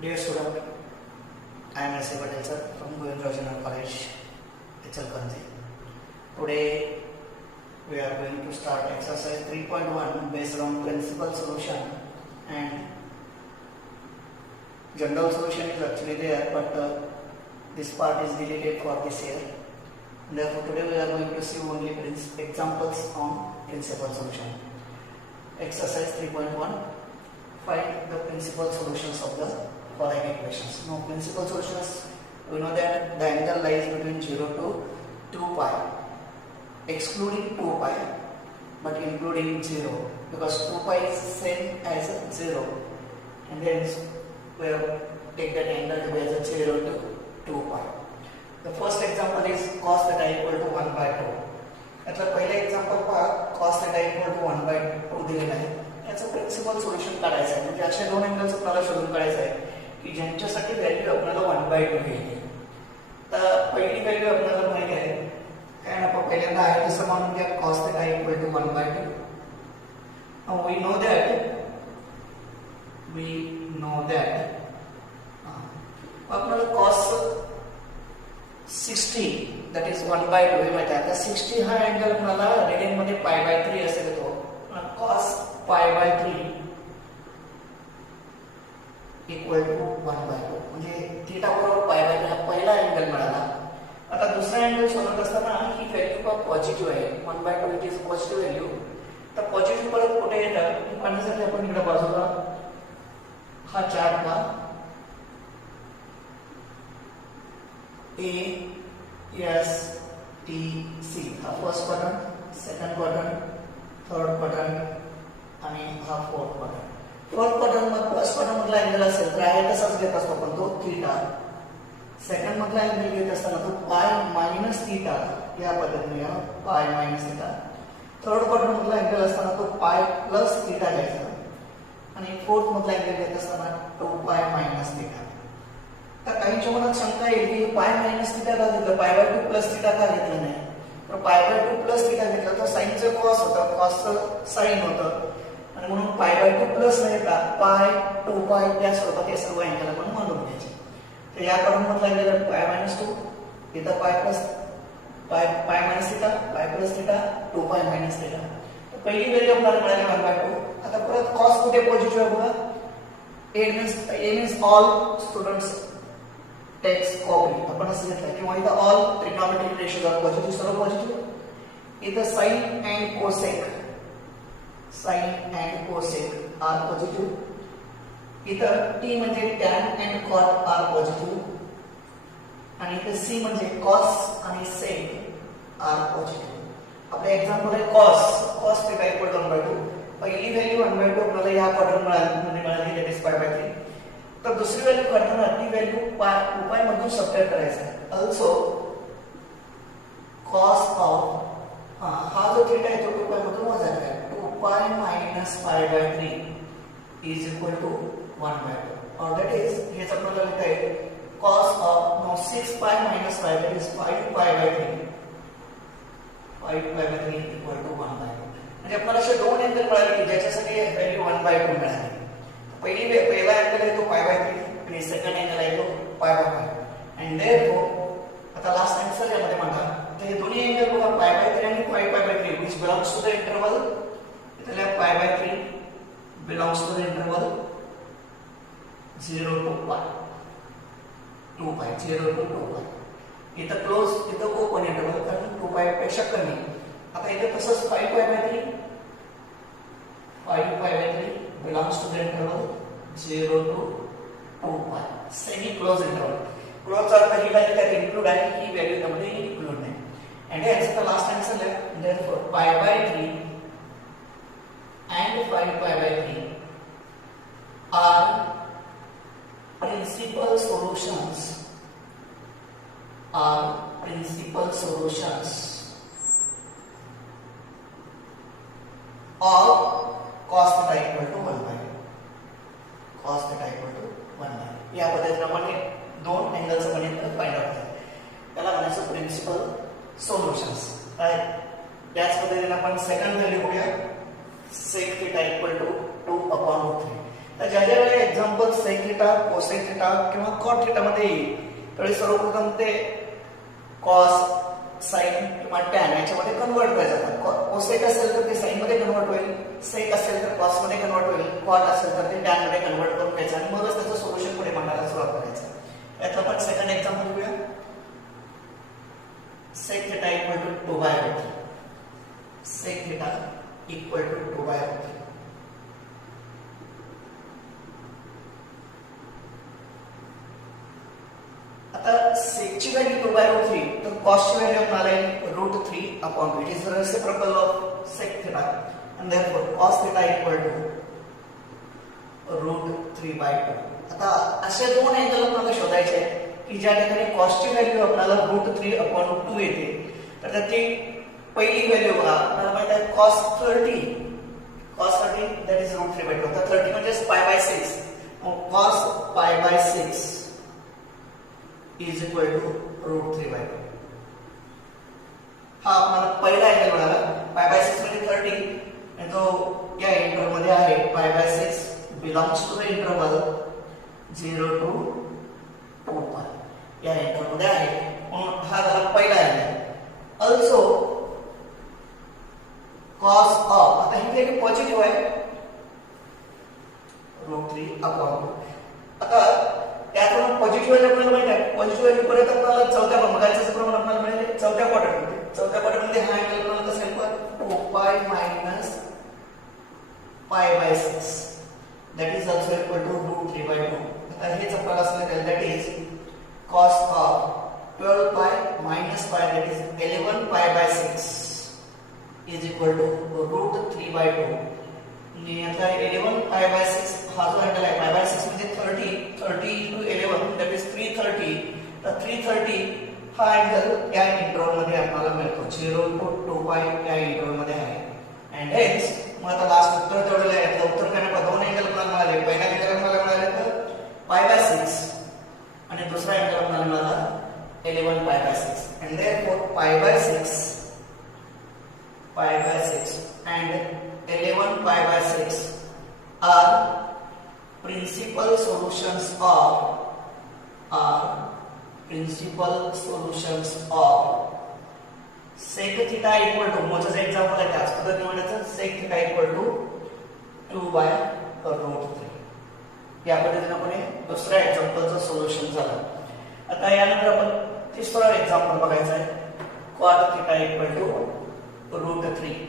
Dear student, I am S. A. Patel sir from Govindrao Junior College, Ichalkaranji. Today we are going to start exercise 3.1 based on principal solution, and general solution is actually there, but this part is deleted for this year. Therefore, today we are going to see only examples on principal solution. Exercise 3.1, find the principal solutions of the following equations. Now, principal solutions, we know that the angle lies between 0 to 2 pi, excluding 2 pi, but including 0, because 2 pi is same as 0, and hence we have take that angle to be as 0 to 2 pi. The first example is cos theta equal to 1 by 2. यातला पहिला example पहा, cos theta equal to 1 by 2 दिलेला आहे. याचं principal solution काढायचं आहे, म्हणजे अशा दोन अँगल्स आपल्याला शोधून काढायचं आहे की ज्यांच्यासाठी व्हॅल्यू आपल्याला 1 by 2 घ्यायची. तर पहिली व्हॅल्यू आपल्याला माहिती आहे, कारण आपण पहिल्यांदा आहे तसं मानून घ्या cos theta equal to 1 by 2. Now we know that आपल्याला cos 60 that is 1 by 2 हे माहिती आहे. आता 60 हा अँगल आपल्याला रेडियन मध्ये पाय बाय 3 असे देतो. cos पाय बाय 3 इक्वल टू 1 by 2, म्हणजे थीटा बरोबर पाय बाय 3 हा पहिला अँगल मिळाला. आता दुसरा अँगल शोधत असताना ही व्हॅल्यू पॉझिटिव्ह आहे, 1 by 2 it is positive value. तर पॉझिटिव्ह परत कुठे येतं हे पाहण्यासाठी आपण इकडे बाजूला हा चार्ट पहा. A, S, T, C हा first quadrant, second quadrant, third quadrant आणि हा फोर्थ क्वाड्रंट. फोर्थ क्वाड्रंट मध्ये फर्स्ट क्वाड्रंट मधला अँगल असेल तर आहे तसाच घेत असतो आपण तो थीटा. सेकंड मधला अँगल घेत असताना तो पाय मायनस थीटा या पद्धतीने pi minus theta. Third quadrant मधला अँगल असताना तो पाय प्लस थीटा घ्यायचा, आणि फोर्थ मधला अँगल घेत असताना 2 पाय मायनस थीटा. तर काहींच्या मनात शंका येईल की पाय मायनस थीटा का घेतलं, पाय बाय 2 प्लस थीटा का घेतलं नाही. तर पाय बाय 2 प्लस थीटा घेतलं तर साइनचं कॉस होतं, कॉसचं साइन होतं, आणि म्हणून पाय बाय 2 प्लस नाही का पाय 2 पाय त्या स्वरूपात हे सर्व अँगल आपण मांडून घ्यायचे. तर या कडून मधला अँगल पाय मायनस 2, इथं पाय प्लस पाय मायनस थीटा, पाय plus theta, 2 pi minus theta. पहिली व्हॅल्यू आपल्याला मिळाली 1 by 2. आता परत कॉस कुठे पॉझिटिव्ह आहे बघा. A means all students takes copy आपण असं घेतलं, किंवा इथं all trigonometric ratios are positive, सर्व पॉझिटिव्ह. इथं sine and cosec are positive. इथं टी म्हणजे tan and cot are positive, आणि इथं सी म्हणजे कॉस आणि सेक आर पॉझिटिव्ह. आपले एक्झाम्पल आहे cos theta equal to 1 by 2. पहिली व्हॅल्यू 1 by 2 आपल्याला या क्वाड्रंट मिळाली, दॅट इज पाय बाय 3. तर दुसरी व्हॅल्यू काढताना ती व्हॅल्यू 2 पाय मधून सबट्रॅक्ट करायचं आहे. ऑल्सो कॉस ऑफ हा जो थीटा आहे तो 2 पाय मधून वजा करायचा. 2 pi minus pi by 3 is equal to 1 by 2, और दॅट इज हेच आपल्याला लिहिता येईल कॉस ऑफ 6 पाय मायनस पाय दॅट इज 5 पाय बाय 3 इक्वल टू 1 by 2. म्हणजे आपल्याला असे दोन अँगल मिळाले की ज्याच्यासाठी व्हॅल्यू 1 by 2 मिळाली. पहिला अँगल आहे तो पाय बाय 3 आणि सेकंड अँगल आहे तो पाय बाय 5. अँड देयरफॉर आता लास्ट आन्सर यामध्ये म्हणा तर हे दोन्ही अँगल बघा पाय बाय 3 आणि pi by 3 which belongs to the interval. इथल्या pi by 3 belongs to the interval 0 to pi, 2 pi, 0 to 2 pi. इथं क्लोज, इथं ओपन इंटरवल, कारण 2 पाय पेक्षा कमी. आता इथे तसंच 5 पाय by 3 belongs to the interval 0 to 2 pi, semi closed interval. Close अर्थ ही व्हॅल्यू त्यात इन्क्लूड आहे, ही व्हॅल्यू त्यामध्ये इन्क्लूड नाही. आणि हेच आता लास्ट आन्सर आहे. देयरफॉर पाय by 3 and 5 pi by 3 are principal solutions of cos theta equal to 1 by 2. cos theta equal to 1 by 2. या पद्धतीने आपण हे दोन अँगल्स आपण फाइंड आउट केले. त्याला म्हणायचं प्रिन्सिपल सोल्युशन्स. राईट. त्याच पद्धतीने आपण सेकंड व्हॅल्यू बघूया. sec theta equal to 2 upon root 3. तर ज्या ज्या वेळेला example sec theta, cosec theta किंवा कॉट थिटा मध्ये येईल त्यावेळी सर्वप्रथम ते कॉस, साइन किंवा टॅन याच्यामध्ये कन्वर्ट करायचं जातात. कोसेक असेल तर ते साइन मध्ये कन्वर्ट होईल, सेक असेल तर कॉस मध्ये कन्वर्ट होईल, कॉट असेल तर ते टॅन मध्ये कन्वर्ट करून घ्यायचं आणि मगच त्याचं सोल्युशन पुढे मांडायला सुरुवात करायचं. यात आपण सेकंड एक्झाम्पल घेऊया. Sec theta equal to 2/√3. Sec theta equal to 2/√3. आता सेकची व्हॅल्यू 2/√3 तर कॉसची व्हॅल्यू आपल्याला येईल √3/2. It is the reciprocal of sec theta and therefore cos theta equal to √3/2. आता असे दोन अँगल आपल्याला शोधायचे आहेत की ज्या ठिकाणी कॉसची व्हॅल्यू आपल्याला √3/2 येते. तर त्याची पहिली व्हॅल्यू बघा, आपल्याला माहित आहे cos 30 दॅट इज √3/2. तर 30 म्हणजे π/6. cos π/6 is equal to √3/2. हा आपल्याला पहिला अँगल मिळाला. π/6 म्हणजे 30 आणि तो या इंटरवल मध्ये आहे. π/6 belongs to the interval 0 to 2π या इंटरवल मध्ये आहे. म्हणून हा झाला पहिला अँगल. ऑल्सो cos ऑफ, आता ही व्हॅल्यू पॉझिटिव्ह आहे √3/2. आता त्यातून पॉझिटिव्ह व्हॅल्यू आपल्याला माहिती आहे. पॉझिटिव्ह व्हॅल्यू परत आपल्याला चौथ्या मगाचं प्रमाण आपल्याला मिळाले चौथ्या क्वाड्रंटमध्ये. चौथ्या क्वाड्रंटमध्ये हा अँगल आपल्याला कसा येईल? 2π - π/6 that is also equal to √3/2. आता हेच आपल्याला असलं that is cos of 12π - π that is 11π/6 is equal to √3/2. आणि आता 11π/6 हा जो अँगल आहे π/6 म्हणजे 30 into 11 that is 330. तर 330 हा अँगल या इंटरवल मध्ये आपल्याला मिळतो 0 to 2π या इंटरवल मध्ये आहे. अँड हेन्स मग आता लास्ट उत्तर तेवढं आहे. यातलं उत्तर काय ना दोन अँगल आपल्याला मिळाले. पहिला अँगल आपल्याला मिळाले तर π/6 आणि दुसरा अँगल आपल्याला मिळाला 11π/6. And therefore π/6 and 11π/6 are principal solutions of sec theta equal to, मोजच एक्झाम्पल आहे त्याच पद्धतीने म्हणायचं sec theta equal to 2/√3. या पद्धतीने आपण दुसऱ्या एक्झाम्पलचं सोल्युशन झालं. आता यानंतर आपण तिसरा एक्झाम्पल बघायचं आहे cot theta equal to √3.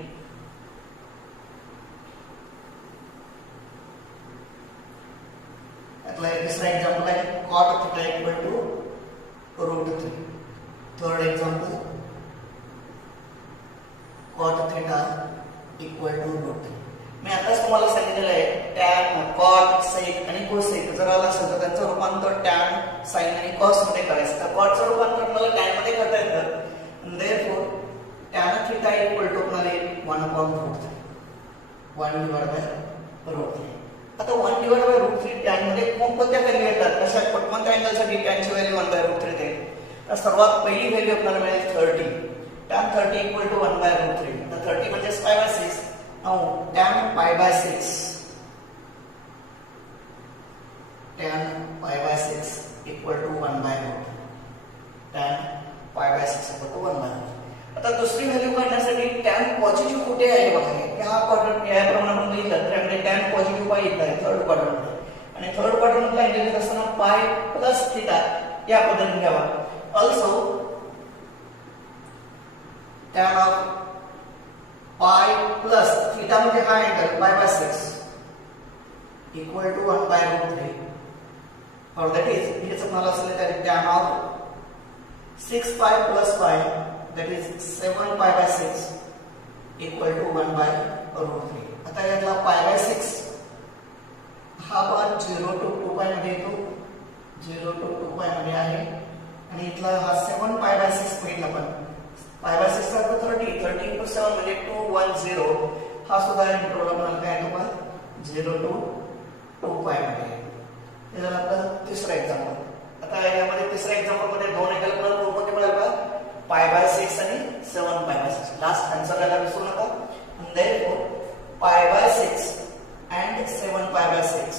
यातला तिसरा एक्झाम्पल आहे cot theta equal to √3. Third example cot theta equal to √3. मी आताच तुम्हाला सांगितलेलं आहे tan, cot, sec आणि cosec जर आला असेल तर त्यांचं रूपांतर tan, sin आणि cos मध्ये करायचं. तर cot चं रूपांतर मला tan मध्ये करता येतं. therefore tan theta equal to आपल्याला 1/√3. 1/√3. आता 1/√3 tan मध्ये कोणत्या व्हॅल्यू येतात? कशा कोणत्या अँगलसाठी tan ची व्हॅल्यू 1/√3 येते? तर सर्वात पहिली व्हॅल्यू आपल्याला मिळेल 30. tan 30 equal to 1/√3. तर 30 म्हणजे π/6. Now tan π/6 equal to 1/√3. tan π/6 equal to 1/√3. आता दुसरी व्हॅल्यू काढण्यासाठी tan पॉझिटिव्ह कुठे आहे बघा. ह्या क्वाड्रंट या प्रमाणे आपण लिहिलं तर आपल्याला tan पॉझिटिव्ह पाय येत आहे थर्ड क्वाड्रंटमध्ये. आणि थर्ड क्वाड्रंटला अँगल घेत असताना π + θ या पद्धतीने घ्यावा. Also tan of π plus theta म्हणजे हा angle π/6 equal to 1/√3. or that is हेच आपल्याला असले तर tan of 6π plus π that is 7π/6 equal to 1/√3. आता यातला π/6 हा पण 0 to 2π मध्ये येतो. 0 to 2π मध्ये आहे आणि इथला हा 7π/6 पहिला पण π/6 चा 30 into 7 म्हणजे 210. हा सुद्धा इंटरवल आपल्याला काय येतो का 0 to 2π मध्ये. हे झालं आपलं तिसरं एक्झाम्पल. आता यामध्ये तिसऱ्या एक्झाम्पल मध्ये दोन अँगल आपल्याला कोणते मिळाले का π/6 आणि 7π/6. लास्ट आन्सर यायला विसरू नका. therefore π/6 and 7π/6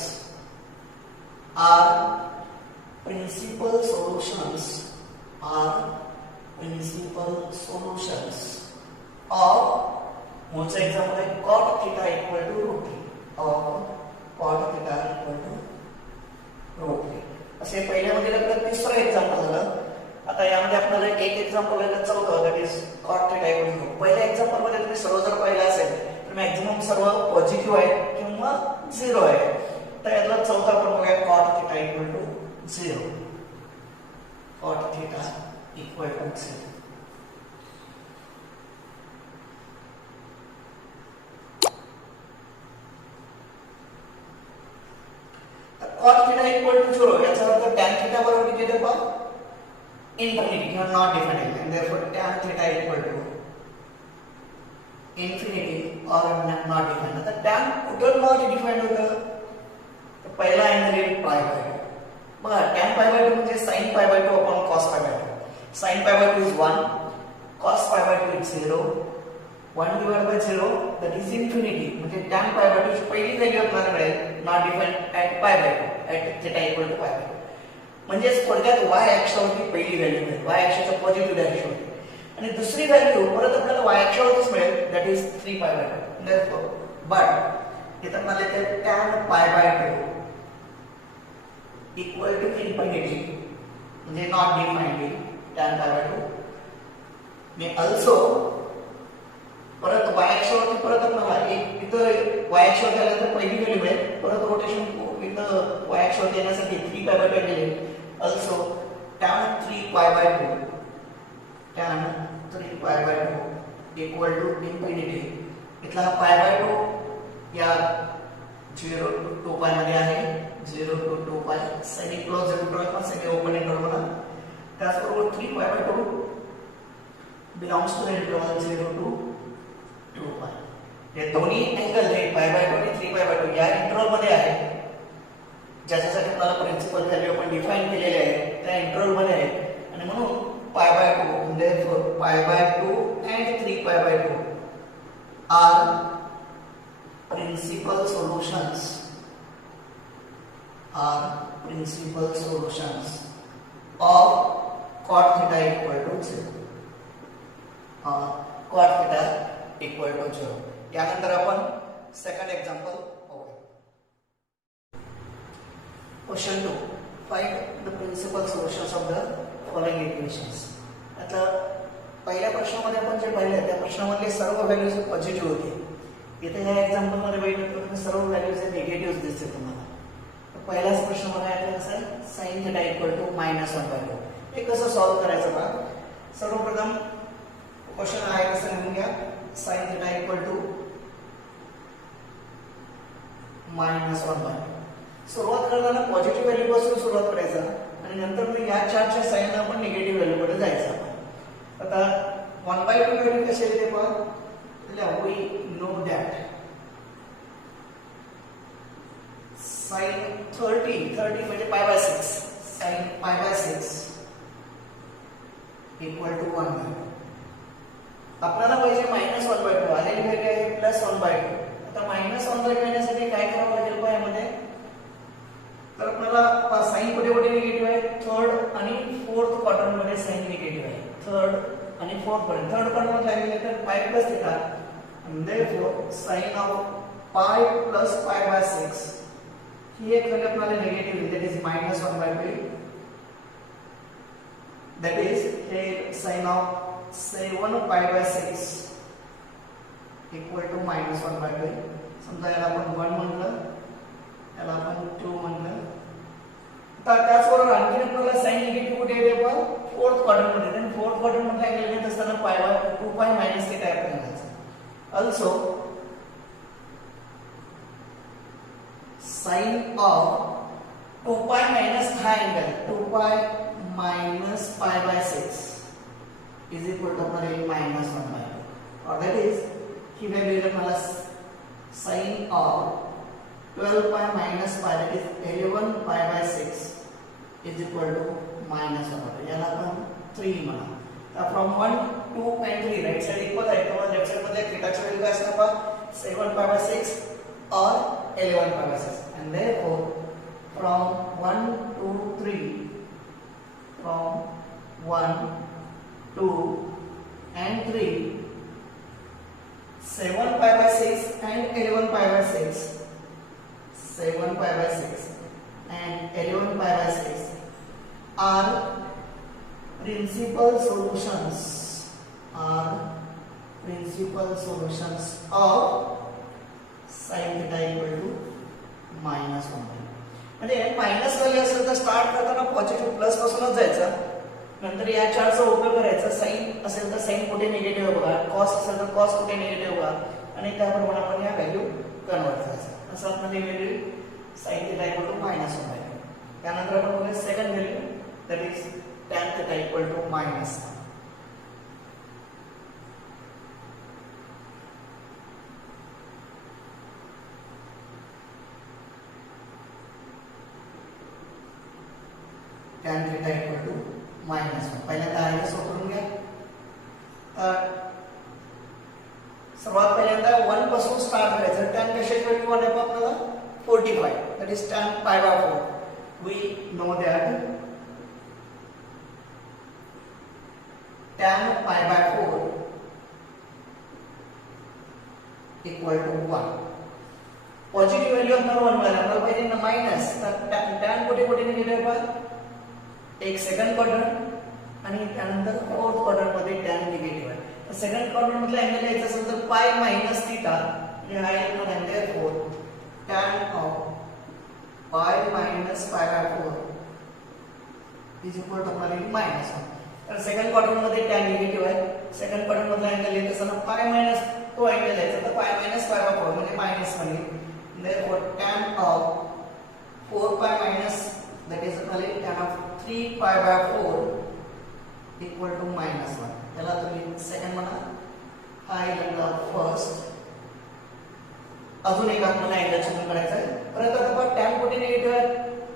of cot theta equal to root 3. असे पहिल्यामध्ये आपलं तिसरं एक्झाम्पल झालं. आता यामध्ये आपल्याला एक एक्झाम्पल आहे चौथं, that is cot theta equal to 0. पहिल्या एक्झाम्पल मध्ये तुम्ही सर्व जर पाहिलं असेल तर मॅक्झिमम सर्व पॉझिटिव्ह आहे किंवा 0 आहे. तर यातला चौथा आपण बघूया cot theta equal to 0. cot theta equal to 0. cot theta equal to 0 याचा अर्थ tan theta बरोबर किती येते पहा इन्फिनिटी किंवा not defined and therefore tan theta equal to infinity or not defined. आता tan कुठं नॉट डिफाइंड होतं तर पहिला आहे पाय बाय 2. बघा tan पाय बाय 2 म्हणजे sin pi by 2 upon cos पाय by 2. sin pi by 2 is 1, cos पाय by 2 is 0, 1 divided by 0 that is infinity. म्हणजे tan पाय बाय 2 ची पहिली व्हॅल्यू आपल्याला मिळेल नॉट डिफाइंड at पाय by 2 at theta equal to पाय बाय 2. म्हणजे थोडक्यात y अक्षावरती पहिली व्हॅल्यू मिळेल, y अक्षाच्या पॉझिटिव्ह डायरेक्शन होती. आणि दुसरी व्हॅल्यू परत आपल्याला y अक्षावरतीच मिळेल that is 3 pi by 2. therefore but इथं मला ते tan pi by 2 equal to infinity म्हणजे not defined tan pi by 2 ने also परत y अक्षावरती परत आपल्याला एक इथं y अक्षावरती आल्यानंतर पहिली व्हॅल्यू मिळेल. परत रोटेशन इथं y अक्षावरती येण्यासाठी 3 पाय बाय 2 केले. also tan 3 pi by 2 tan 3 pi by 2 equal to infinity. इथला पाय बाय 2 या 0 टू 2 पाय मध्ये आहे, 0 to 2 pi semi closed interval किंवा सेमी ओपन इंटरवल म्हणा. त्याचबरोबर 3 pi by 2 belongs to interval 0 to 2 pi. हे दोन्ही अँगल हे पाय बाय 2 आणि 3 पाय बाय 2 या इंटरवल मध्ये आहे, ज्याच्यासाठी आपल्याला प्रिन्सिपल व्हॅल्यू आपण डिफाइन केलेले आहे त्या इंटरवल मध्ये आहे. आणि म्हणून पाय बाय 2 म्हणजे pi by 2 and 3 pi by 2 are principal solutions of cot theta equal to 0. cot theta equal to 0. यानंतर आपण सेकंड एक्झाम्पल पाहूया. Question 2. Find the principal solutions of the following equations. आता पहिल्या प्रश्नामध्ये आपण जे पाहिले त्या प्रश्नामधले सर्व व्हॅल्यूज पॉझिटिव्ह होते. इथे ह्या एक्झाम्पल मध्ये बघितलं तर सर्व व्हॅल्यूज नेगेटिव्ह दिसते तुम्हाला. पहिलाच प्रश्न बघायला कसा आहे sin theta equal to -1/2. हे कसं सॉल्व्ह करायचं बघा. सर्वप्रथम क्वेश्चन आहे कसं लिहून घ्या. sin theta equal to -1/2. सुरुवात करताना पॉझिटिव्ह व्हॅल्यू पासून सुरुवात करायचं आणि नंतर मग या चार्टच्या साइनने आपण निगेटिव्ह व्हॅल्यू कडे जायचं. आता 1/2 व्हॅल्यू कशी येते पहा. वी नो दॅट sin 30 म्हणजे pi by 6 sin pi by 6 equal to 1/2. आपल्याला पाहिजे -1/2 आलेली व्हॅल्यू आहे +1/2. आता -1/2 येण्यासाठी काय करावं लागेल पहा यामध्ये. तर आपल्याला साइन कुठे कुठे निगेटिव्ह आहे थर्ड आणि फोर्थ क्वाड्रंट मध्ये साइन निगेटिव्ह आहे. थर्ड आणि फोर्थ क्वाड्रंट. थर्ड क्वाड्रंट मध्ये आहे तर पाय plus theta and therefore sin of pi plus pi by 6 ही एक व्हॅल्यू आपल्याला negative that is -1/2. that is हे sin of 7 pi by 6 equal to -1/2. समजा याला आपण 1 म्हटलं, याला आपण 2 म्हटलं. तर त्याचबरोबर आणखी आपल्याला साइन निगेटिव्ह कुठे येते पण फोर्थ क्वाड्रंट मध्ये. आणि फोर्थ क्वाड्रंट मध्ये अँगल घेत असताना पाय बाय 2 पाय मायनस थिटा आपल्याला घ्यायचा. also sin of 2 pi minus हा angle 2 pi minus pi by 6 is equal to -1/2. or that is he value इथे मला sin of 12 pi minus pi that is 11 pi by 6 is equal to -1/2. याला आपण 3 म्हणा. From 1 2 and 3 right side equal आहे तेव्हा left side मध्ये थीटाची value काय असणार पहा 7 pi by 6 or 11 pi by 6. and therefore from 1 2 3 from 1 2 and 3 7 pi by 6 and 11 pi by 6 7 pi by 6 and 11 pi by 6 are principal solutions of sin theta equal to -1. म्हणजे minus value असेल तर start करताना positive plus पासूनच जायचं, नंतर या चार्टचा उपयोग करायचा. साइन असेल तर साइन कुठे निगेटिव्ह बघा, कॉस असेल तर कॉस कुठे निगेटिव्ह बघा आणि त्याप्रमाणे आपण या व्हॅल्यू कन्वर्ट करायचं. असं आपण value sin theta equal to -1. त्यानंतर आपण बघूया second value that is tan theta equal to -1. tan theta equal to -1. पहिल्यांदा आयडिया सॉल्व करून घ्या. सर्वात पहिल्यांदा 1 पासून स्टार्ट करायचं. tan कशाची व्हॅल्यू वाढायला आपल्याला 45. That is tan pi by 4. We know that tan pi by 4 equal to 1. Positive value आपल्याला 1 मिळाली. आपल्याला पाहिजे ना मायनस, तर tan कुठे कुठे निगेटिव्ह आहे? एक सेकंड क्वाड्रंट आणि त्यानंतर फोर्थ क्वाड्रंट मध्ये tan निगेटिव्ह आहे. तर सेकंड क्वाड्रंट मधला अँगल घ्यायचा असेल तर पाय मायनस थीटा म्हणजे हा एक अँगल आहे. For tan of pi minus pi by 4 is equal to -1. तर सेकंड क्वाड्रंट मध्ये tan निगेटिव्ह आहे. सेकंड क्वाड्रंट मधला अँगल घ्यायचा असताना पाय मायनस तो अँगल घ्यायचा तर पाय मायनस पाय बाय 4 म्हणजे मायनस बनेल. therefore tan of 4 pi minus that is tan of 3 pi by 4 equal to -1. त्याला तुम्ही सेकंड म्हणा, हा इथला फर्स्ट. अजून एक आपल्याला अँगल शोधून काढायचा आहे. परत आता बघा tan कुठे निगेटिव्ह आहे?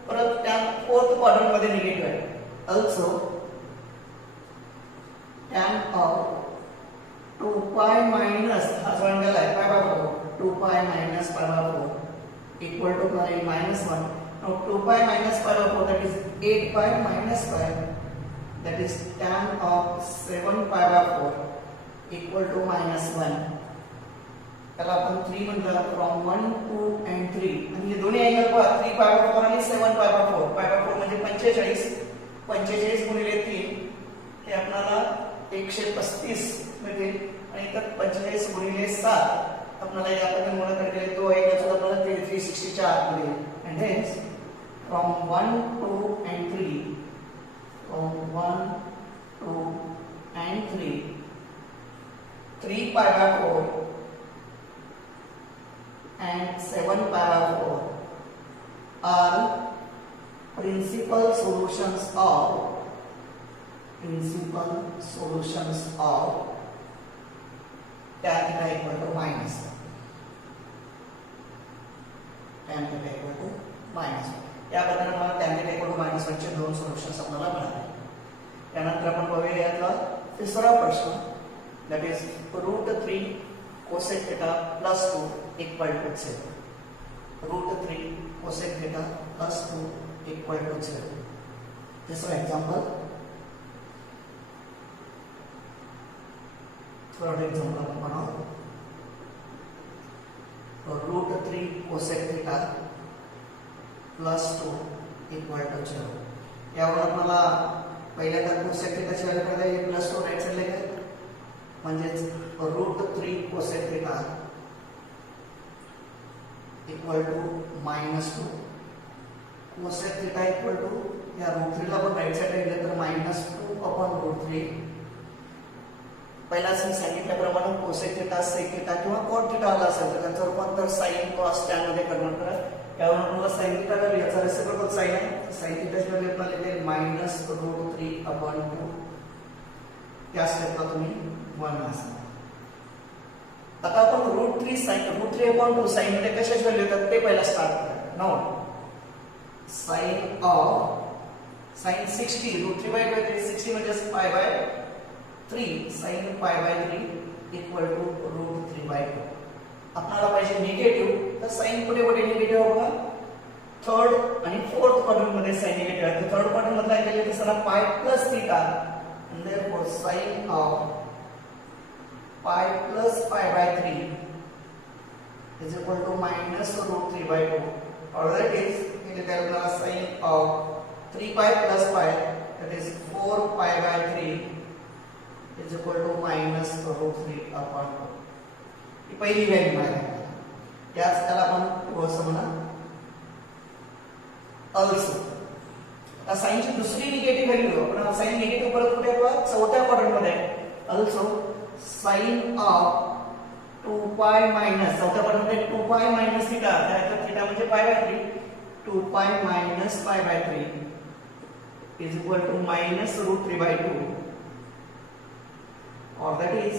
परत tan फोर्थ क्वाड्रंट मध्ये निगेटिव्ह आहे. also tan of 2 pi minus हा जो अँगल आहे pi by 4 2 pi minus pi by 4 equal to -1. now 2 pi minus pi by 4 that is 8 pi minus pi that is tan of 7 pi by 4 equal to -1. त्याला आपण 3 म्हणतो from 1 2 and 3 आणि हे दोन्ही angle पहा 3 pi by 4 आणि 7 pi by 4 pi by 4 म्हणजे 45 गुणिले 3 हे आपल्याला 135 मिळेल आणि इतर 45 गुणिले 7 आपल्याला या पद्धतीने गुणाकार केले तो अँगल आपल्याला 360 च्या आत मिळेल. and hence from 1 2 and 3 from 1 2 and 3 pi by 4 and 7 pi by 4 are principal solutions of tan theta equal to -1. tan theta equal to -1. या पद्धतीने मला tan theta equal to -1 चे दोन सोल्युशन्स आपल्याला मिळाले. त्यानंतर आपण बघूया यातला तिसरा प्रश्न that is √3 cosec theta plus 2 equal to 0. √3 cosec theta plus 2 equal to 0. तिसरा एग्जांपल. थर्ड एग्जांपल आपण पाहू. √3 cosec theta plus 2 equal to 0. यावर आपल्याला पहिल्यांदा cosec theta ची व्हॅल्यू काढायची प्लस 2 राईट साइडला घ्या म्हणजेच √3 cosec theta equal to -2. cosec theta equal to या √3 ला आपण राईट साइडला घेतलं तर -2/√3. पहिलाच मी सांगितल्याप्रमाणे cosec theta sec theta किंवा cot theta आला असेल तर त्यांचं रूपांतर sin cos tan मध्ये कन्वर्ट करा. यावरून आपल्याला sin theta व्हॅल्यू याचा रेसिप्रोकल sin आहे. sin theta ची व्हॅल्यू आपल्याला येते -√3/2. त्या स्टेपला तुम्ही 1 असणार. आता आपण √3 √3/2 sin मध्ये कशाची व्हॅल्यू येतात ते पहिला स्टार्ट करा. नाउ sin of sin 60 √3/2 60 म्हणजे pi by 3 sin pi by 3 equal to √3/2. आपल्याला पाहिजे निगेटिव्ह तर sin कुठे कुठे निगेटिव्ह होगा थर्ड आणि फोर्थ क्वाड्रंट मध्ये sin निगेटिव्ह आहे. थर्ड क्वाड्रंट मधला अँगल येते sir pi plus theta and therefore sin of pi plus pi by 3 is equal to minus root 3 by 2, or that is sine of 3 pi plus pi, that is 4 pi by 3 is equal to minus root 3 upon 2. ही पहिली value मिळाली. याच त्याला आपण असं म्हणा also. आता साइनची दुसरी negative value आपण साइन निगेटिव्ह परत कुठे आहे? चौथ्या क्वाड्रंट मध्ये आहे. Also sign of 2 pi minus चौथ्या क्वाड्रंट मध्ये 2 पाय मायनस थीटा, त्यानंतर थीटा म्हणजे pi by 3, 2 pi minus pi by 3 is equal to minus root 3 by 2, or that is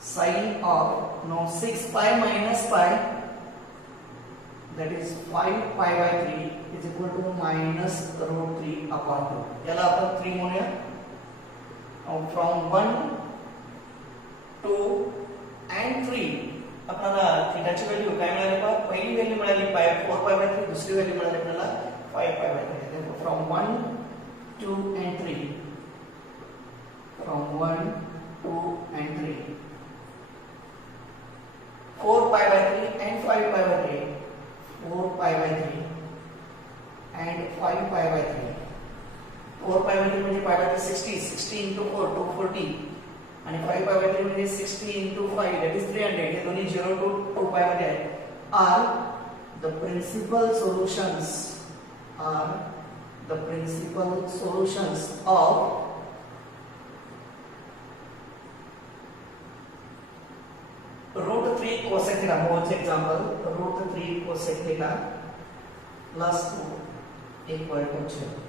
sine of now 6 pi minus pi, that is 5 pi by 3 is equal to minus root 3 upon 2. याला आपण 3 म्हणूया. From 1 2 and 3 आपल्याला थीटाची value काय मिळाली? पहिली value मिळाली 4 pi by 3, दुसरी value मिळाली आपल्याला 5 pi by 3. From 1 2 and 3, from 1 2 and 3, 4 pi by 3 and 5 pi by 3, 4 pi by 3 and 5 pi by 3. 4 pi by 3 म्हणजे pi by 3 60, 60 into 4 240, आणि 5 pi by 3 म्हणजे 60 into 5, that is 300. हे दोन्ही 0 to 2 pi मध्ये आहेत. Are the principal solutions of root 3 cosec theta. More example, root 3 cosec theta plus 2 equal to 0.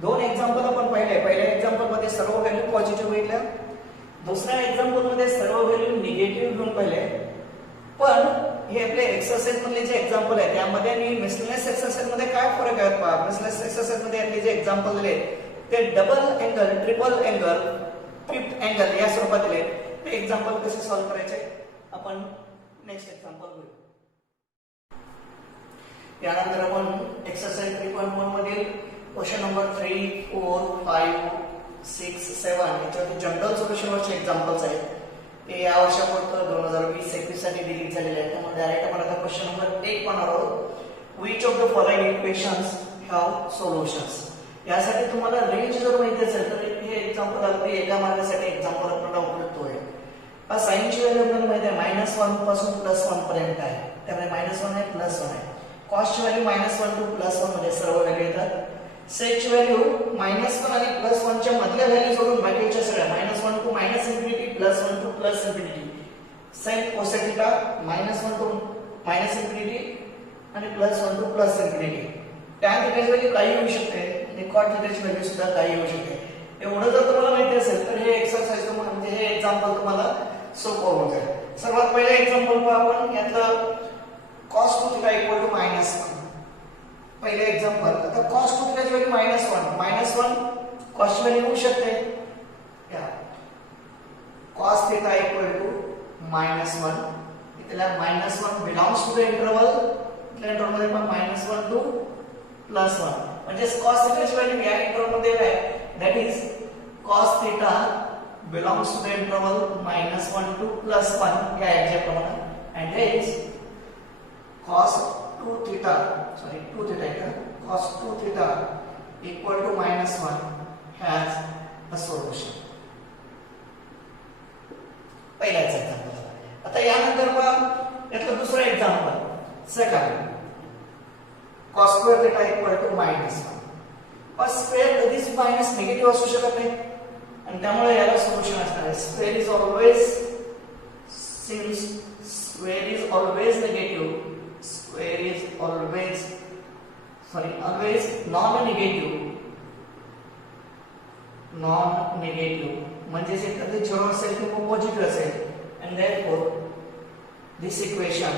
दोन example आपण पाहिले. पहिल्या एक्झाम्पल मध्ये सर्व व्हॅल्यू पॉझिटिव्ह घेतल्या, दुसऱ्या एक्झाम्पल मध्ये सर्व व्हॅल्यू निगेटिव्ह घेऊन पाहिले. पण हे आपले एक्सरसाइज मधले जे एक्झाम्पल आहे त्यामध्ये आणि मिसलेनियस एक्सरसाइज मध्ये काय फरक आहे? मिसलेनियस एक्सरसाइज मध्ये आपले जे एक्झाम्पल दिले ते double angle, triple angle, fifth angle या स्वरूपात दिले. ते एक्झाम्पल कसे सॉल्व्ह करायचे आपण नेक्स्ट एक्झाम्पल घेऊ. यानंतर आपण एक्सरसाइज 3.1 मधील क्वेश्चन नंबर 3 4 5 6 7 याच्यावरती जनरल सोल्युशनवरचे एक्झाम्पल्स आहेत. ते या वर्षापुरतं 2020-21 साठी डिलीट झालेले आहेत. त्यामुळे डायरेक्ट आपण आता क्वेश्चन नंबर 8 पाहणार आहोत. Which of the following equations have solutions. यासाठी तुम्हाला रेंज जर माहिती असेल तर हे एक्झाम्पल अगदी एका मार्गासाठी एक्झाम्पल आपल्याला उपलब्ध होईल. साइनची व्हॅल्यू आपल्याला माहिती आहे -1 पासून +1 पर्यंत आहे, त्यामुळे -1 आहे +1 आहे. कॉस्टची व्हॅल्यू -1 to +1 मध्ये सर्व व्हॅल्यू येतात. सेकची व्हॅल्यू -1 आणि +1 च्या मधल्या व्हॅल्यू सोडून बाकीच्या सगळ्या -1 to -∞, +1 to +∞. sin cosec theta -1 to -∞ आणि +1 to +∞. tan थीटाची व्हॅल्यू काही होऊ शकते आणि cot थीटाची व्हॅल्यू सुद्धा काही होऊ शकते. एवढं जर तुम्हाला माहिती असेल तर हे एक्सरसाइज तुम्हाला म्हणजे हे एक्झाम्पल तुम्हाला सोपं होऊन जाईल. सर्वात पहिले एक्झाम्पल पाहू आपण. यातलं cos 2 theta = -1. पहिले एक्झाम्पल. आता cos 2 theta ची व्हॅल्यू -1 cos ची व्हॅल्यू होऊ शकते. या cos theta = -1. इथला -1 बिलॉंग्स टू द इंटरवल. इथल्या इंटरवल मध्ये पण -1 to +1 म्हणजे cos theta ची व्हॅल्यू या इंटरवल मध्ये आहे. that is cos theta belongs to the interval -1 to +1 या याच्याप्रमाणे. and hence cos 2 theta cos 2 theta equal to -1 has a solution. पहिला एक्झाम्पल. आता यानंतर पहा यातलं दुसरं example. Second cos square theta equal to -1. cos square कधीच मायनस निगेटिव्ह असू शकत नाही आणि त्यामुळे याला सोल्युशन असणार आहे. square is always, since square is always negative, square is always non-negative म्हणजे जे कधी 0 असेल किंवा पॉझिटिव्ह असेल. and therefore this equation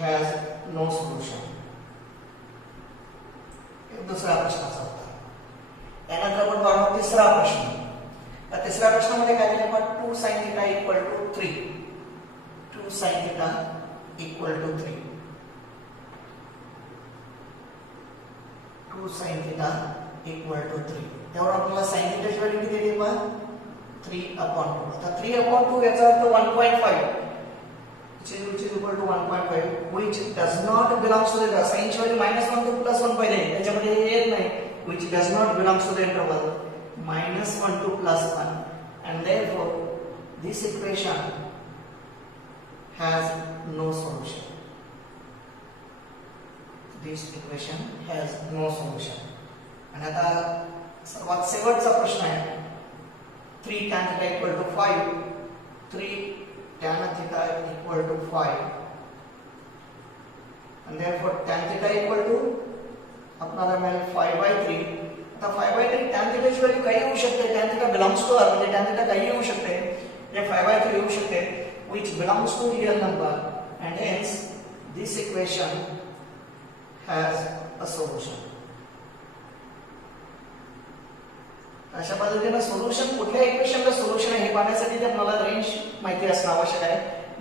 has no solution. दुसरा प्रश्नाचा होता. त्यानंतर आपण पाहू तिसरा प्रश्न. त्या तिसऱ्या प्रश्नामध्ये काय दिले आपण 2 sin theta equal to 3. 2 sin theta equal to 3. 2 sin theta equal to 3. त्यावर आपल्याला sin theta ची व्हॅल्यू किती दिली पहा 3/2. आता 3/2 याचा अर्थ 1.5 which is equal to 1.5 which does not belongs to the साइनची व्हॅल्यू -1 to +1 पहिले त्याच्यामध्ये येत नाही which does not belongs to the interval -1 to +1 and therefore this equation has no solution. This equation has no solution. आणि आता सर्वात शेवटचा प्रश्न आहे 3 tan theta equal to 5 3 tan theta equal to 5 and therefore tan theta equal to आपल्याला मिळेल 5/3. आता 5/3 tan theta ची व्हॅल्यू काही होऊ शकते tan theta belongs to R म्हणजे tan theta काही होऊ शकते म्हणजे 5/3 होऊ शकते which belongs to real number and hence this equation has a solution. अशा पद्धतीने सोल्युशन कुठल्या इक्वेशनला सोल्युशन आहे हे पाहण्यासाठी ते आपल्याला रेंज माहिती असणं आवश्यक आहे.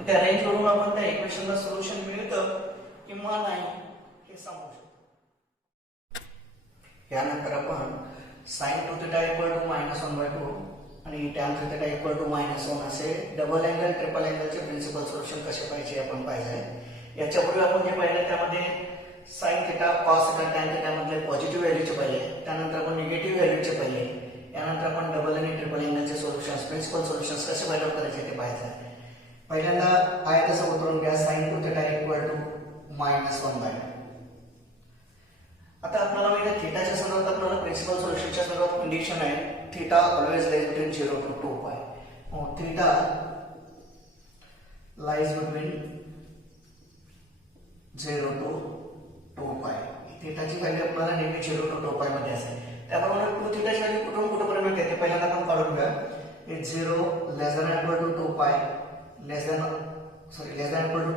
त्या रेंज वरून आपण त्या इक्वेशनला सोल्युशन मिळतं किंवा नाही हे सांगू शकतो. यानंतर आपण sin 2 θ -1/2 आणि tan 3 θ -1 असे डबल अँगल ट्रिपल अँगलचे प्रिन्सिपल सोल्युशन कसे पाहिजे आपण पाहिजे. याच्यापूर्वी आपण जे पाहिलं त्यामध्ये sin θ cos θ tan θ मधले पॉझिटिव्ह व्हॅल्यूचे पाहिले त्यानंतर आपण निगेटिव्ह व्हॅल्यूचे पाहिले यानंतर आपण डबल आणि ट्रिपल अँगलचे सोल्युशन्स प्रिन्सिपल सोल्युशन्स कसे फाइंड आउट करायचे ते पाहायचं. पहिल्यांदा आयताचं उदाहरण घ्या sin 2 θ -1/2. आता आपल्याला माहिती आहे थीटाच्या संदर्भात आपल्याला प्रिन्सिपल सोल्युशनच्या संदर्भात कंडिशन आहे theta always lies between 0 to 2π. Theta lies between 0 to 2π. थीटाची व्हॅल्यू आपल्याला नेहमी 0 to 2π मध्ये असेल. त्याप्रमाणे 2 थीटाची व्हॅल्यू कुठून कुठपर्यंत येते पहिल्यांदा आपण काढून घ्या. 0 <= 2π less than equal to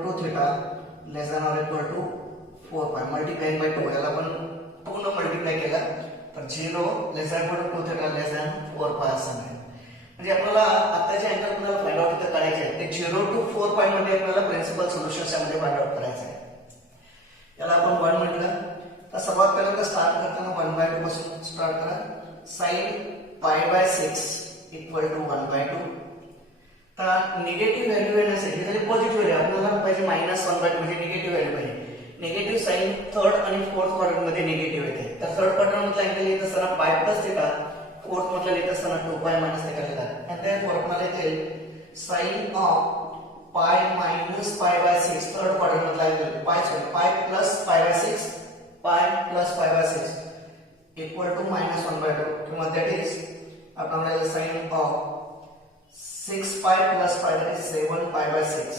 2 theta less than or equal to 4π multiplying by 2 याला आपण 2 ने मल्टिप्लाय केला तर 0 less than equal to 2 theta less than 4π असं आहे. म्हणजे आपल्याला आताचे अँगल आपल्याला फाइंड आउट इथे करायचे आहे ते 0 to 4π मध्ये आपल्याला प्रिन्सिपल सोल्युशन्स यामध्ये फाइंड आउट करायचं आहे. याला आपण 1 म्हटलं तर सर्वात पहिल्यांदा स्टार्ट करताना 1/2 पासून स्टार्ट करा. sin π/6 = 1/2. तर निगेटिव्ह व्हॅल्यू येण्यासाठी झाली पॉझिटिव्ह व्हॅल्यू आपल्याला पाहिजे -1/2 म्हणजे निगेटिव्ह व्हॅल्यू पाहिजे. निगेटिव्ह साइन थर्ड आणि फोर्थ क्वाड्रंट मध्ये निगेटिव्ह येते. तर थर्ड क्वाड्रंट मधला अँगल येत असताना π + θ फोर्थ मधला येत असताना 2π - θ लिहितात आणि त्यामुळे आपल्याला येते sin ऑफ π - π/6 थर्ड क्वाड्रंट मधला अँगल π + π/6 π + π/6 equal to -1/2 किंवा that is आपल्याला sin of 6π + π that is 7π/6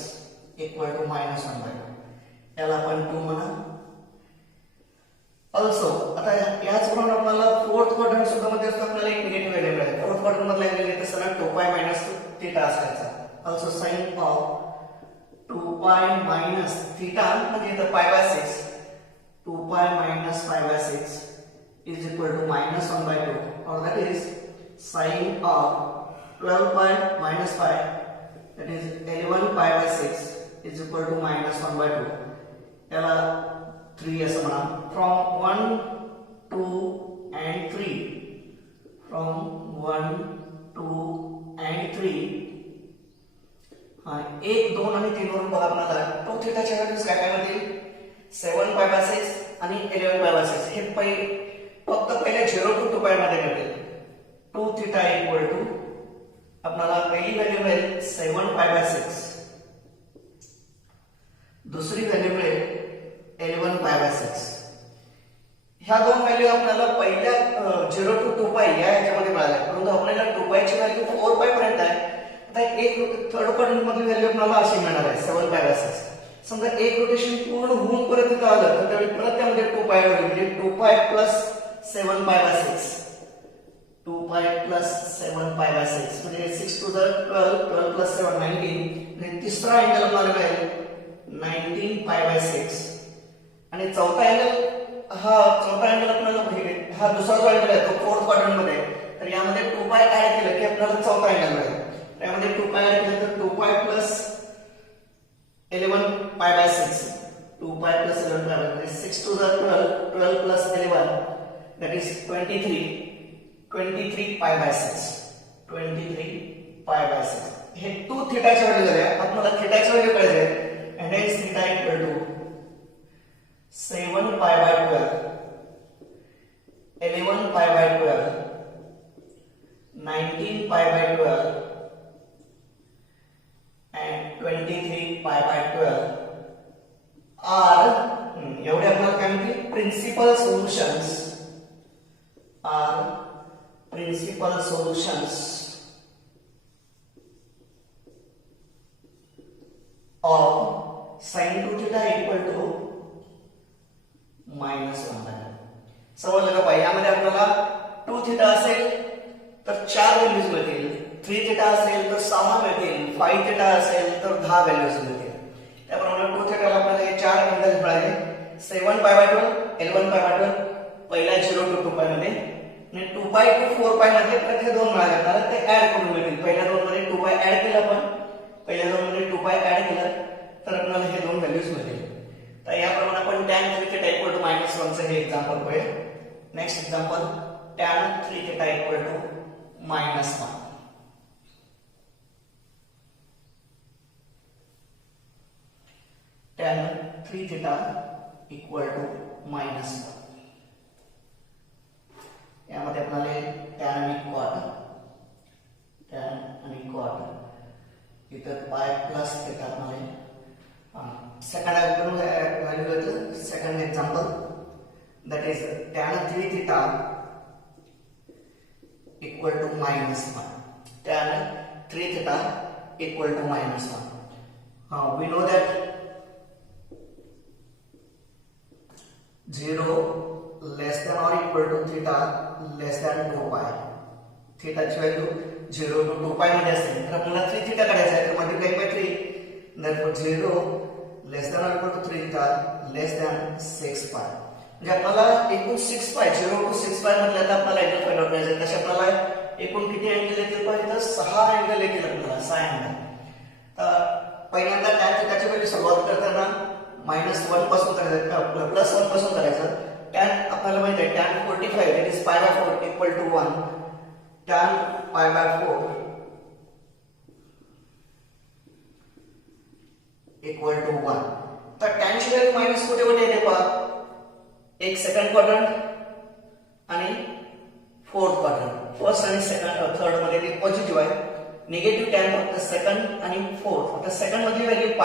equal to -1/2. याला आपण 2 म्हणा. ऑल्सो आता याच प्रमाणे आपल्याला फोर्थ क्वाड्रंट सुद्धा मध्ये असतो आपल्याला एक निगेटिव्ह व्हॅल्यू मिळेल. फोर्थ क्वाड्रंट मधला अँगल येत असताना 2π - θ असायचा. ऑल्सो sin of 2π - θ म्हणजे इथं π/6 2π - π/6 is equal to -1/2 or that is sin of 12π - π that is 11π/6 is equal to -1/2. याला 3 असं म्हणा. from 1 2 and 3 from 1 2 and 3 1 2 आणि 3 वरून बघा आपल्याला 2 थीटाच्या व्हॅल्यूज काय काय होतील 7π/6 आणि 11π/6 हे फक्त पहिले 0 to 2π मध्ये मिळेल. 2 थीटा इक्वल टू आपल्याला पहिली व्हॅल्यू मिळेल 7π/6 दुसरी व्हॅल्यू मिळेल 11π/6. ह्या दोन व्हॅल्यू आपल्याला पहिल्या 0 to 2π या ह्याच्यामध्ये मिळाल्या परंतु आपल्याला 2π ची व्हॅल्यू 4π पर्यंत आहे. आता एक थर्ड क्वाड्रंट मधली व्हॅल्यू आपल्याला अशी मिळणार आहे 7π/6. समजा एक रोटेशन पूर्ण होऊन परत इथं आलं तर त्यावेळी परत त्यामध्ये 2π होईल म्हणजे 2π + 7π/6 2π + 7π/6 म्हणजे 6 to the 12 12 + 7 19 आणि तिसरा अँगल आपल्याला मिळेल 19π/6 आणि चौथा अँगल आपल्याला हा दुसरा जो अँगल आहे तो फोर्थ क्वाड्रंट मध्ये तर यामध्ये 2π ऍड केलं की आपल्याला चौथा अँगल मिळेल. त्यामध्ये 2π ऍड केलं तर 2π + 11π/6 2π + 11π/6 6 to the 12 12 + 11 that is 23π/6 23 π/6 हे 2 थीटाचे व्हॅल्यू झाले. आता मला थीटाचे व्हॅल्यू कळायचे आहेत and hence theta equal to 7π/12 11π/12 19π/12 and 23π/12 are एवढे आपल्याला काय म्हणते principal solutions are principal solutions of sin 2 theta equal to -1. समजलं का पाहिजे. यामध्ये आपल्याला 2 थीटा असेल तर 4 व्हॅल्यूज मिळतील, 3 थीटा असेल तर 6 मिळतील, 5 थीटा असेल तर 10 व्हॅल्यूज मिळतील. त्याप्रमाणे 2 थीटाला आपल्याला हे 4 अँगल्स मिळाले. 7π/12 11π/12 पहिल्या 0 to 2π मध्ये आणि 2π to 4π मध्ये परत हे दोन मिळाले आपल्याला, ते ऍड करून मिळतील. पहिल्या दोन मध्ये 2π ऍड केलं आपण, पहिल्या दोन मध्ये 2π ऍड केलं तर आपल्याला हे दोन व्हॅल्यूज मिळतील. तर याप्रमाणे आपण tan 3 theta equal to -1 चे हे एक्झाम्पल पाहूया. Next example tan 3 theta equal to -1. tan 3 theta equal to -1. यामध्ये आपल्याला tan आणि cot इथं पाय प्लस थीटा आपल्याला सेकंड व्हॅल्यू घेतलं. Second example that is tan 3 theta equal to -1. tan 3 theta equal to -1. We know that 0 less than or equal to theta less than 2π. थीटाची value 0 to 2π मध्ये असेल तर आपल्याला 3 थीटा काढायचा आहे. तर multiply by 3 therefore 0 less than or equal to 3 theta less than 6π. म्हणजे आपल्याला एकूण 6π 0 to 6π म्हटलं तर आपल्याला अँगल फाइंड आउट करायचा आहे. तसे आपल्याला एकूण किती अँगल येतील पाहिजे तर 6 अँगल येतील आपल्याला, 6 अँगल. तर पहिल्यांदा tan थीटाची व्हॅल्यू सुरुवात करताना -1 पासून करायचं, +1 पासून करायचं. tan आपल्याला माहिती आहे tan 45 that is π/4 equal to 1. tan π/4 equal to 1. तर tan ची व्हॅल्यू मायनस कुठे कुठे येते पहा. एक सेकंड क्वाड्रंट आणि फोर्थ क्वाड्रंट. फर्स्ट आणि सेकंड थर्ड मध्ये ते पॉझिटिव्ह आहे. निगेटिव्ह tan फक्त सेकंड आणि फोर्थ. फक्त सेकंड मधली व्हॅल्यू π -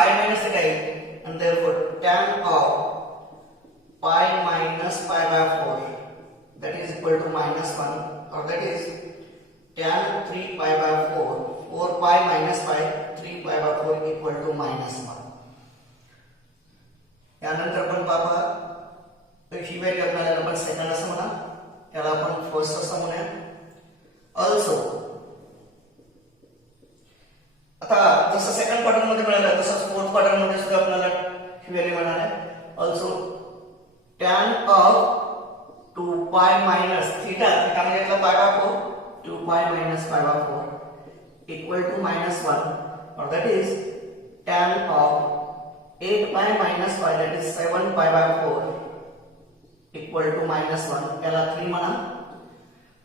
थीटा आहे and therefore tan of π minus π/4 that is equal to -1 or that is tan 3π/4 4π minus π 3π/4 equal to -1. यानंतर आपण पाहा ही व्हॅल्यू आपल्याला आपण सेकंड असं म्हणा, याला आपण फर्स्ट असं म्हणूया. ऑल्सो आता जसं सेकंड क्वाड्रंट मध्ये मिळालं तसंच फोर्थ क्वाड्रंट मध्ये सुद्धा आपल्याला ही व्हॅल्यू मिळणार आहे. Also tan of 2π minus theta म्हणजे यातला π/4 2π minus π/4 equal to -1 or that is tan of 8π minus π that is 7π/4 equal to -1. याला 3 म्हणा.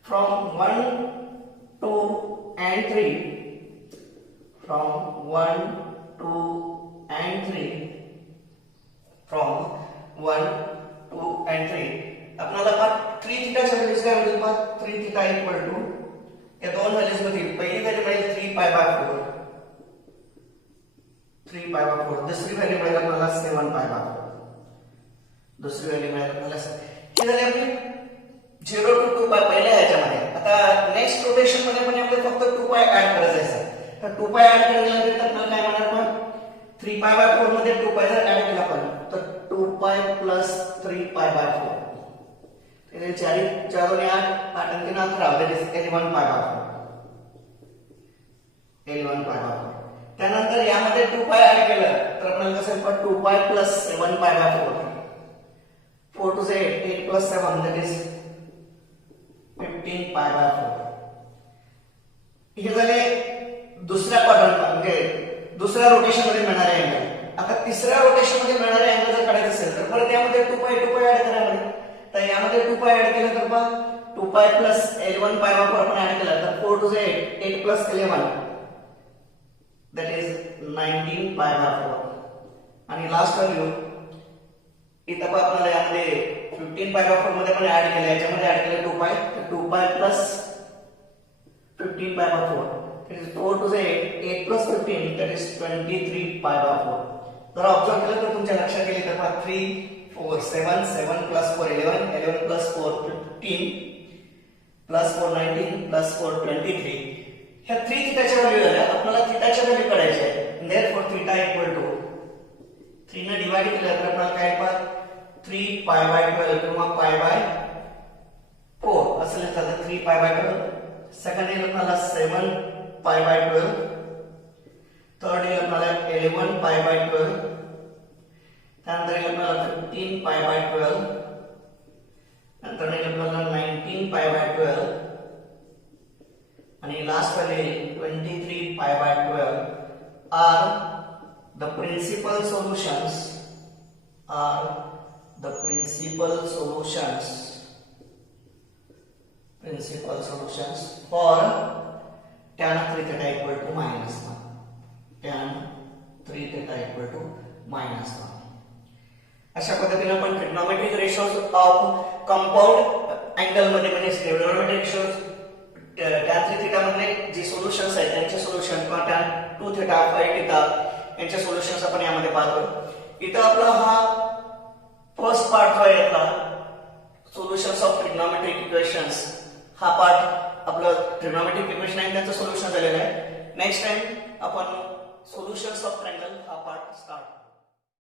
From 1 2 and 3 from 1 2 and 3 from 1 2 and 3 आपल्याला पहा 3 थीटाच्या व्हॅल्यूज काय मिळतील पहा. 3 थीटा इक्वल टू या दोन व्हॅल्यूज मधील पहिली व्हॅल्यू मिळेल 3π/4 3π/4. दुसरी व्हॅल्यू मिळेल आपल्याला 7π/4. दुसरी व्हॅल्यू मिळेल आपल्याला ही झाली आपली 0 to 2π पहिल्या ह्याच्यामध्ये. आता नेक्स्ट रोटेशन मध्ये पण आपल्याला फक्त 2π ऍड करायचं आहे. तर 2π ऍड केल्यानंतर आपल्याला काय मिळणार पण 3π/4 मध्ये 2π जर ऍड केला आपण तर 2π plus 3π/4 इथे 4 आणि 8 8 आणि 3 11 that is 11π/4 11π/4. त्यानंतर यामध्ये 2π ऍड केलं तर आपल्याला कसं पण 2π plus 7π/4 4 to 8 8 plus 7 that is 15π/4. हे झाले दुसऱ्या क्वाड्रंट म्हणजे दुसऱ्या रोटेशन मध्ये मिळणारे अँगल. आता तिसऱ्या रोटेशन मध्ये मिळणारे अँगल जर काढायचे असेल तर परत यामध्ये 2π ऍड करायला. तर यामध्ये 2π ऍड केलं तर पहा 2π plus 11π/4 आपण ऍड केला तर 4 to 8 8 plus 11 that is 19 pi by 4 आणि लास्ट व्हॅल्यू इथं पण आपल्याला यामध्ये 15 pi by 4 मध्ये पण ऍड केलं याच्यामध्ये ऍड केलं 2 pi तर 2 pi plus 15 pi by 4 that is 4 to 8 plus 15 that is 23 pi by 4 जर ऑब्झर्व केलं तर तुमच्या लक्षात येईल तर 3 4 7 7 plus 4 11 11 plus 4 15 plus 4 19 plus 4 23 ह्या 3 थीटाच्या व्हॅल्यू झाल्या आपल्याला थीटाच्या व्हॅल्यू काढायच्या आहे देअरफॉर थीटा इक्वल टू 3 ने डिवाइड केलं तर आपल्याला काय येईल 3 pi by 12 किंवा pi by 4 असं लिहितात 3 pi by 12 सेकंड येईल आपल्याला 7 pi by 12 थर्ड येईल आपल्याला 11 pi by 12 त्यानंतर येईल आपल्याला 15 pi by 12 नंतर येईल आपल्याला 19 pi by 12 आणि लास्ट वाले 23 pi by 12 are the principal solutions for tan 3 theta equal to minus 1 tan 3 theta equal to minus 1 अशा पद्धतीने आपण trigonometric ratios of compound angle मध्ये म्हणजे ट्रिग्नोमेट्रिक रेशोज tan 3 थीटा मध्ये जे सोल्युशन्स आहेत त्यांचे सोल्युशन किंवा tan 2 थीटा 5 थीटा यांचे सोल्युशन्स आपण यामध्ये पाहतो इथं आपला हा फर्स्ट पार्ट जो आहे आपला सोल्युशन्स ऑफ ट्रिग्नोमेट्रिक इक्वेशन्स हा पार्ट आपला ट्रिग्नोमेट्रिक इक्वेशन आहे त्याचं सोल्युशन झालेलं आहे नेक्स्ट टाइम आपण सोल्युशन्स ऑफ ट्रायंगल हा पार्ट स्टार्ट